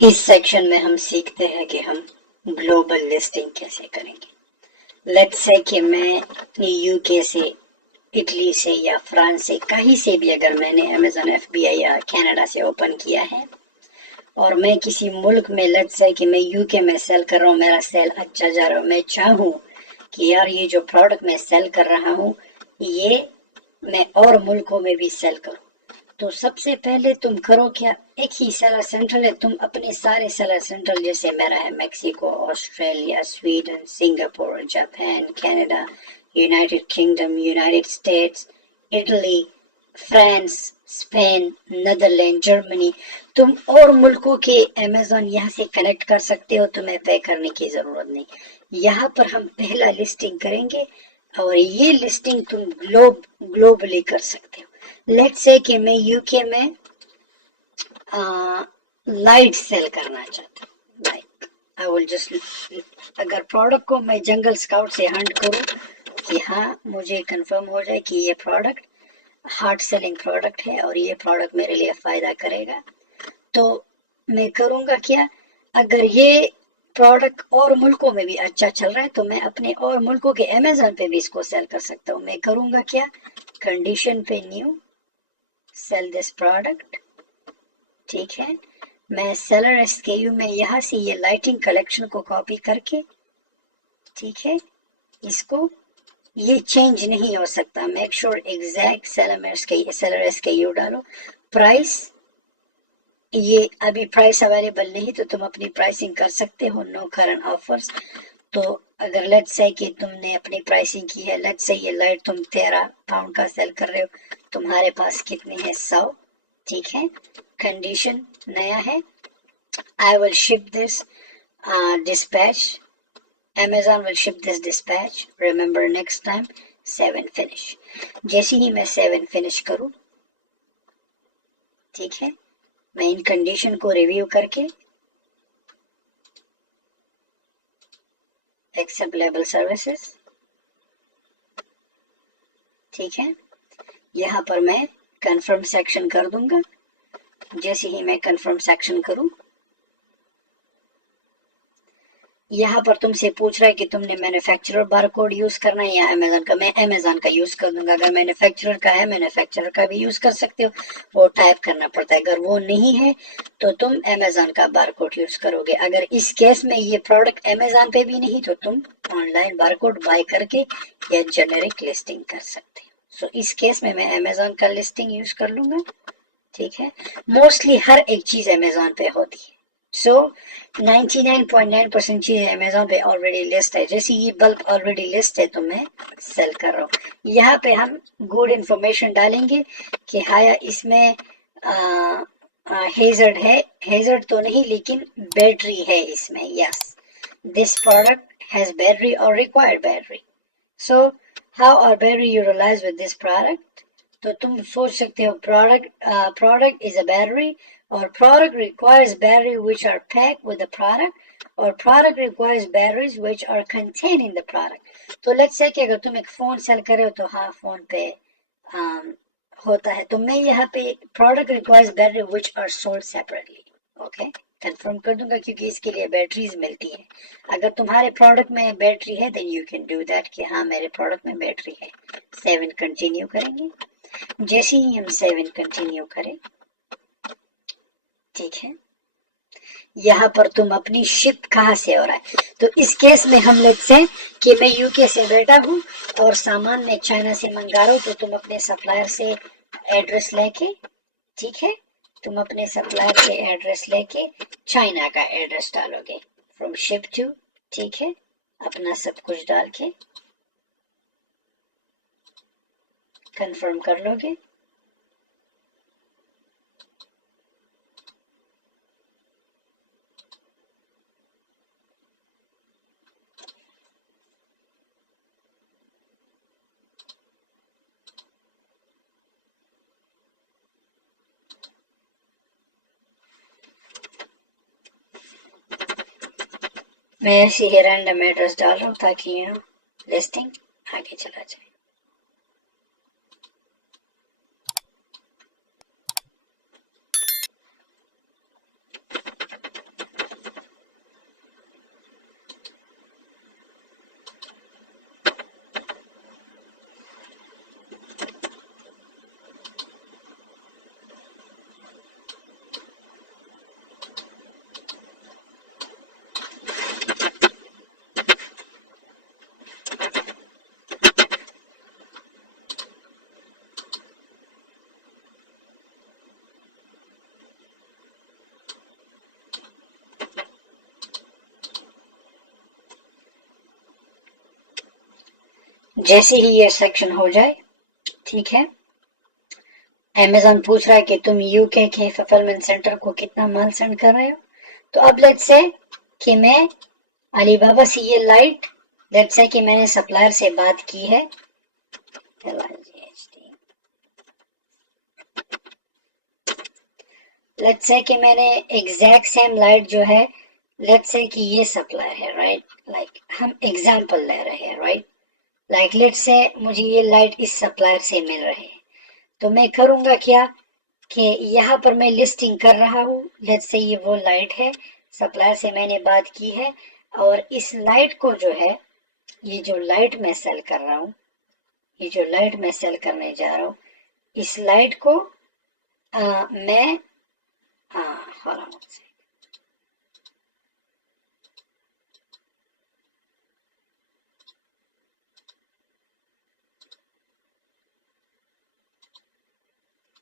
इस सेक्शन में हम सीखते हैं कि हम ग्लोबल लिस्टिंग कैसे करेंगे। लेट्स से कि मैं यूके से, इटली से या फ्रांस से, कहीं से भी अगर मैंने अमेजन एफबीआई या कनाडा से ओपन किया है और मैं किसी मुल्क में, लेट्स से कि मैं यूके में सेल कर रहा हूँ, मेरा सेल अच्छा जा रहा है, मैं चाहूँ कि यार ये जो प्रोडक्ट मैं सेल कर रहा हूँ ये मैं और मुल्कों में भी सेल करूँ, तो सबसे पहले तुम करो क्या, एक ही सेलर सेंट्रल है, तुम अपने सारे सेलर सेंट्रल, जैसे मेरा है Mexico, Australia, Sweden, Singapore, Japan, Canada, United Kingdom, United States, Italy, France, Spain, Netherland, Germany, तुम और मुल्कों के अमेजोन यहाँ से कनेक्ट कर सकते हो, तुम्हें पे करने की जरूरत नहीं। यहाँ पर हम पहला लिस्टिंग करेंगे और ये लिस्टिंग तुम ग्लोबली कर सकते हो। लेट्स से कि मैं यूके में लाइट सेल करना चाहता हूँ, लाइक आई विल जस्ट, अगर प्रोडक्ट को मैं जंगल स्काउट से हंट करूँ कि हाँ मुझे कंफर्म हो जाए कि ये प्रोडक्ट हार्ड सेलिंग प्रोडक्ट है और ये प्रोडक्ट मेरे लिए फायदा करेगा, तो मैं करूँगा क्या, अगर ये प्रोडक्ट और मुल्कों में भी अच्छा चल रहा है तो मैं अपने और मुल्कों के अमेजोन पे भी इसको सेल कर सकता हूँ। मैं करूँगा क्या, कंडीशन पे न्यू, सेल दिस प्रोडक्ट, ठीक है। मैं सेलर एसकेयू में यहाँ से ये लाइटिंग कलेक्शन को कॉपी करके, ठीक है, इसको, ये चेंज नहीं हो सकता, make sure exact seller SKU डालो। प्राइस, ये अभी प्राइस अवेलेबल नहीं तो तुम अपनी प्राइसिंग कर सकते हो, नो करंट ऑफर्स। तो अगर लेट्स से कि तुमने अपनी प्राइसिंग की है, लेट्स से ये लाइट तुम 13 पाउंड का सेल कर रहे हो, तुम्हारे पास कितने हैं, 100, ठीक है। कंडीशन नया है, I will ship this dispatch, Amazon will ship this dispatch, remember next time 7 finish। जैसे ही मैं 7 फिनिश करूं, ठीक है, मैं इन कंडीशन को रिव्यू करके एक्सेप्ट लेबल सर्विसेज, ठीक है, यहाँ पर मैं कंफर्म सेक्शन कर दूंगा। जैसे ही मैं कंफर्म सेक्शन करूं, यहाँ पर तुमसे पूछ रहा है कि तुमने मैन्युफैक्चरर बारकोड यूज करना है या अमेजन का, मैं अमेजन का यूज कर दूंगा। अगर मैन्युफैक्चरर का है, मैन्युफैक्चरर का भी यूज कर सकते हो, वो टाइप करना पड़ता है। अगर वो नहीं है तो तुम अमेजन का बारकोड यूज करोगे। अगर इस केस में ये प्रोडक्ट अमेजन पे भी नहीं तो तुम ऑनलाइन बारकोड बाय करके या जेनेरिक लिस्टिंग कर सकते हो। सो इस केस में मैं अमेजन का लिस्टिंग यूज कर लूंगा, ठीक है। मोस्टली हर एक चीज अमेजोन पे होती है, सो 99.9% चीज अमेजोन पे ऑलरेडी लिस्ट है। जैसे ये बल्ब ऑलरेडी लिस्ट है तो मैं सेल कर रहा हूँ। यहाँ पे हम गुड इंफॉर्मेशन डालेंगे कि हाँ इसमें हेजर्ड है, हेजर्ड तो नहीं लेकिन बैटरी है इसमें, yes, this product has battery और required battery, so how are battery utilize with this product. तो तुम सोच सकते हो प्रोडक्ट इज अ बैटरी, और product requires battery which are pack with the product, और product requires batteries which are contain in the product. तो let's say कि अगर तुम एक फोन सेल कर रहे हो तो हाँ फोन पे um, होता है, तो मैं यहाँ पे product requires battery which are sold separately, okay, confirm कर दूंगा क्योंकि इसके लिए बैटरीज मिलती है। अगर तुम्हारे प्रोडक्ट में बैटरी है then you can do that कि हाँ मेरे प्रोडक्ट में बैटरी है। 7 कंटिन्यू करेंगे। जैसे ही हम 7 कंटिन्यू करें, ठीक है, यहाँ पर तुम अपनी शिप कहाँ से हो रहा है, तो इस केस में हम लेते हैं कि मैं यूके से बैठा हूँ और सामान मैं चाइना से मंगा रहा हूँ, तो तुम अपने सप्लायर से एड्रेस लेके, ठीक है, तुम अपने सप्लायर से एड्रेस लेके चाइना का एड्रेस डालोगे, फ्रॉम शिप टू, ठीक है, अपना सब कुछ डाल के कंफर्म कर लोगे। मैं ऐसे ही रैंडम एड्रेस डाल रहा हूँ ताकि लिस्टिंग आगे चला जाए। जैसे ही ये सेक्शन हो जाए, ठीक है, अमेज़न पूछ रहा है कि तुम यूके के फुलफिलमेंट सेंटर को कितना माल सेंड कर रहे हो। तो अब लेट्स से कि मैं अलीबाबा से ये लाइट, लेट्स से कि मैंने सप्लायर से बात की है, लेट्स से कि मैंने एग्जैक्ट सेम लाइट जो है, लेट्स से कि ये सप्लायर है, राइट, लाइक हम एग्जांपल ले रहे हैं, राइट, लाइक लेट्स से मुझे ये लाइट इस सप्लायर से मिल रहे हैं, तो मैं करूंगा क्या कि यहाँ पर मैं लिस्टिंग कर रहा हूँ, लेट्स से ये वो लाइट है, सप्लायर से मैंने बात की है, और इस लाइट को जो है, ये जो लाइट मैं सेल कर रहा हूँ, ये जो लाइट मैं सेल करने जा रहा हूँ, इस लाइट को मैं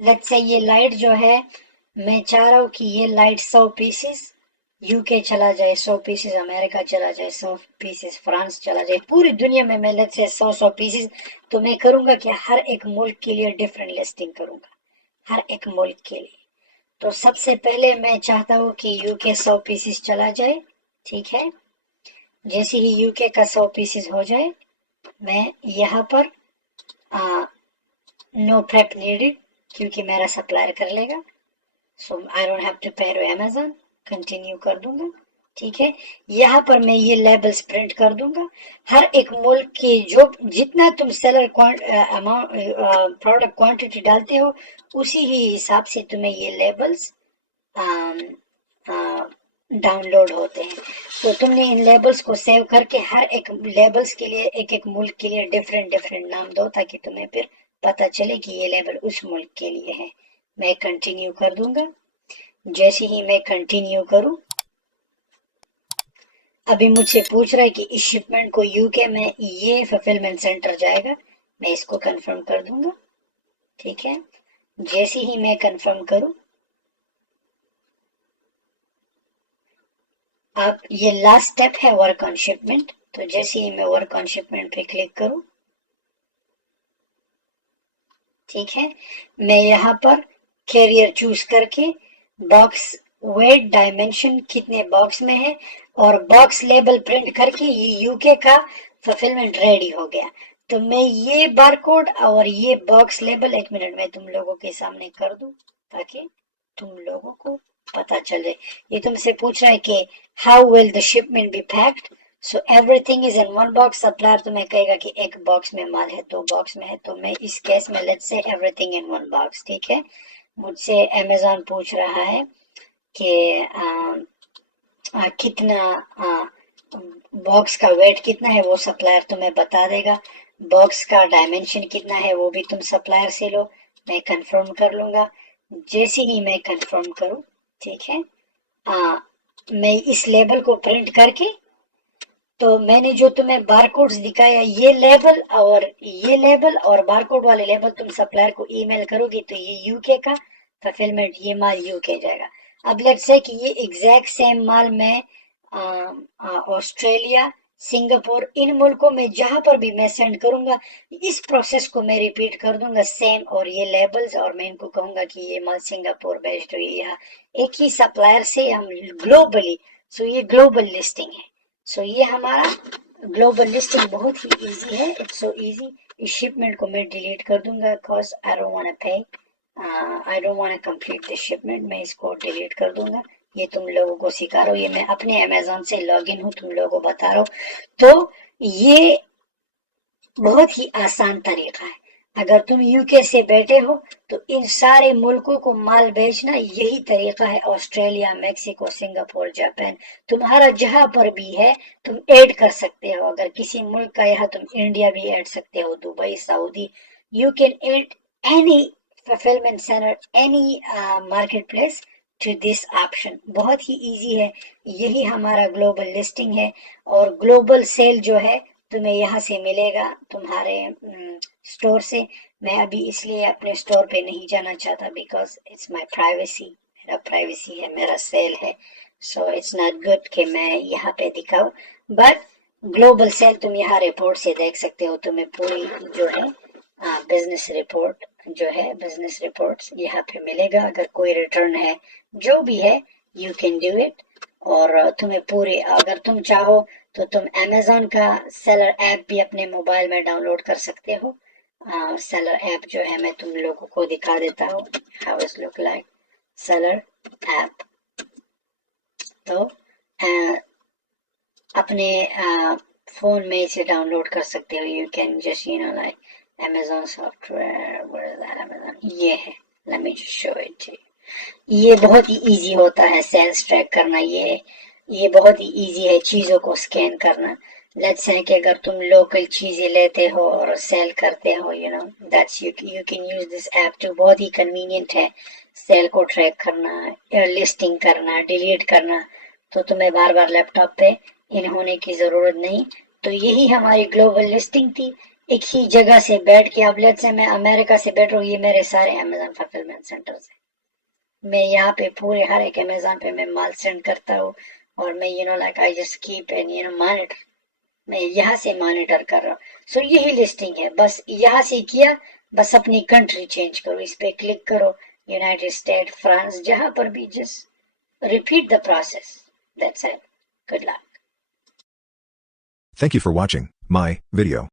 लेट्स से ये लाइट जो है, मैं चाह रहा हूँ कि ये लाइट 100 पीसेस यूके चला जाए, 100 पीसेस अमेरिका चला जाए, 100 पीसेस फ्रांस चला जाए, पूरी दुनिया में मैं लेट्स से 100 पीसेस, तो मैं करूंगा कि हर एक मुल्क के लिए डिफरेंट लिस्टिंग करूंगा, हर एक मुल्क के लिए। तो सबसे पहले मैं चाहता हूँ कि यूके 100 पीसेस चला जाए, ठीक है, जैसे ही यूके का 100 पीसेस हो जाए, मैं यहाँ पर नो प्रेप नीडेड, क्योंकि मेरा सप्लायर कर लेगा, सो आई डोंट हैव टू पे टू अमेज़न, कंटिन्यू कर दूंगा, ठीक है। यहाँ पर मैं ये लेबल्स प्रिंट कर दूंगा, हर एक मुल्क की जो जितना तुम सेलर अमाउंट प्रोडक्ट क्वांटिटी डालते हो, उसी ही हिसाब से तुम्हें ये लेबल्स डाउनलोड होते हैं। तो तुमने इन लेबल्स को सेव करके हर एक लेबल्स के लिए, एक एक मुल्क के लिए डिफरेंट डिफरेंट नाम दो, ताकि तुम्हें फिर पता चले कि ये लेबल उस मुल्क के लिए है। मैं कंटिन्यू कर दूंगा, जैसे ही मैं कंटिन्यू करूं, अभी मुझसे पूछ रहा है कि इस शिपमेंट को यूके में ये फुलफिलमेंट सेंटर जाएगा, मैं इसको कंफर्म कर दूंगा, ठीक है। जैसे ही मैं कंफर्म करूं, अब ये लास्ट स्टेप है वर्क ऑन शिपमेंट, तो जैसे ही मैं वर्क ऑन शिपमेंट पे क्लिक करूं, ठीक है, मैं यहाँ पर कैरियर चूज करके बॉक्स वेट डायमेंशन कितने बॉक्स में है और बॉक्स लेबल प्रिंट करके ये यूके का फुलफिलमेंट रेडी हो गया। तो मैं ये बारकोड और ये बॉक्स लेबल 1 मिनट में तुम लोगों के सामने कर दूं, ताकि तुम लोगों को पता चले। ये तुमसे पूछ रहा है कि how will the shipment be packed, so everything is in one box. Supplier तुम्हें कहेगा कि एक बॉक्स में माल है, 2 बॉक्स में है, तो मैं इस केस में let's say everything in one box, ठीक है। मुझसे अमेज़न पूछ रहा है कि कितना बॉक्स का वेट कितना है, वो सप्लायर तुम्हें बता देगा। बॉक्स का डायमेंशन कितना है वो भी तुम सप्लायर से लो, मैं कंफर्म कर लूंगा। जैसे ही मैं कंफर्म करूं, ठीक है, मैं इस लेबल को प्रिंट करके, तो मैंने जो तुम्हें बारकोड्स दिखाया, ये लेबल और बारकोड वाले लेबल तुम सप्लायर को ईमेल करोगी, तो ये यूके का फुलफिलमेंट, ये माल यूके जाएगा। अब लेट्स से कि ये एग्जैक्ट सेम माल मैं ऑस्ट्रेलिया, सिंगापुर, इन मुल्कों में जहां पर भी मैं सेंड करूंगा, इस प्रोसेस को मैं रिपीट कर दूंगा सेम, और ये लेबल्स, और मैं इनको कहूंगा कि ये माल सिंगापुर बेस्ड हुई, यहाँ एक ही सप्लायर से हम ग्लोबली, सो ये ग्लोबल लिस्टिंग है। सो ये हमारा ग्लोबल लिस्टिंग बहुत ही इजी है, इट्स सो इजी। इस शिपमेंट को मैं डिलीट कर दूंगा, because I don't want to pay, I don't want to complete this shipment, मैं इसको डिलीट कर दूंगा। ये तुम लोगों को सिखा रहा हूँ, ये मैं अपने अमेज़न से लॉगिन हूँ, तुम लोगों को बता रहा हूँ। तो ये बहुत ही आसान तरीका है। अगर तुम यूके से बैठे हो, तो इन सारे मुल्कों को माल भेजना यही तरीका है। ऑस्ट्रेलिया, मैक्सिको, सिंगापुर, जापान, तुम्हारा जहां पर भी है तुम ऐड कर सकते हो। अगर किसी मुल्क का यहाँ तुम इंडिया भी ऐड सकते हो, Dubai, Saudi, you can add any fulfilment centre, any marketplace to this option. बहुत ही इजी है, यही हमारा ग्लोबल लिस्टिंग है। और ग्लोबल सेल जो है तुम्हें यहाँ से मिलेगा तुम्हारे स्टोर से। मैं अभी इसलिए अपने स्टोर पे नहीं जाना चाहता, बिकॉज इट्स माय प्राइवेसी, मेरा प्राइवेसी है, मेरा सेल है, सो इट्स नॉट गुड कि मैं यहाँ पे दिखाऊं। बट ग्लोबल सेल तुम यहाँ रिपोर्ट से देख सकते हो, तुम्हें पूरी जो है बिजनेस रिपोर्ट जो है, बिजनेस रिपोर्ट्स यहाँ पे मिलेगा। अगर कोई रिटर्न है जो भी है, यू कैन डू इट। और तुम्हें पूरे, अगर तुम चाहो तो तुम अमेजोन का सेलर ऐप भी अपने मोबाइल में डाउनलोड कर सकते हो। सेलर ऐप जो है मैं तुम लोगों को दिखा देता हूँ, how it look like seller app. तो अपने फोन में इसे डाउनलोड कर सकते हो। You can just like Amazon software, where is that Amazon? ये है, let me just show it to you. ये बहुत ही इजी होता है सेल्स ट्रैक करना। ये बहुत ही इजी है चीजों को स्कैन करना। लेट्स से कि अगर तुम लोकल चीजें लेते हो और सेल करते हो, that's you can use this app too. बहुत ही कन्वीनियंट है सेल को ट्रैक करना, लिस्टिंग करना, डिलीट करना। तो तुम्हें बार बार लैपटॉप पे इन होने की जरूरत नहीं। तो यही हमारी ग्लोबल लिस्टिंग थी, एक ही जगह से बैठ के। अब लेट्स से मैं अमेरिका से बैठ रहा हूँ, ये मेरे सारे अमेजोन फुलफिलमेंट सेंटर्स है। मैं यहाँ पे पूरे हर एक अमेजोन पे मैं माल सेंड करता हूँ, और मैं like I just keep and monitor. मैं यहाँ से मॉनिटर कर रहा हूँ। सो यही लिस्टिंग है, बस यहाँ से किया, बस अपनी कंट्री चेंज करो, इस पे क्लिक करो, यूनाइटेड स्टेट, फ्रांस, जहां पर भी, just repeat the process, that's it. Good luck. Thank you for watching my video.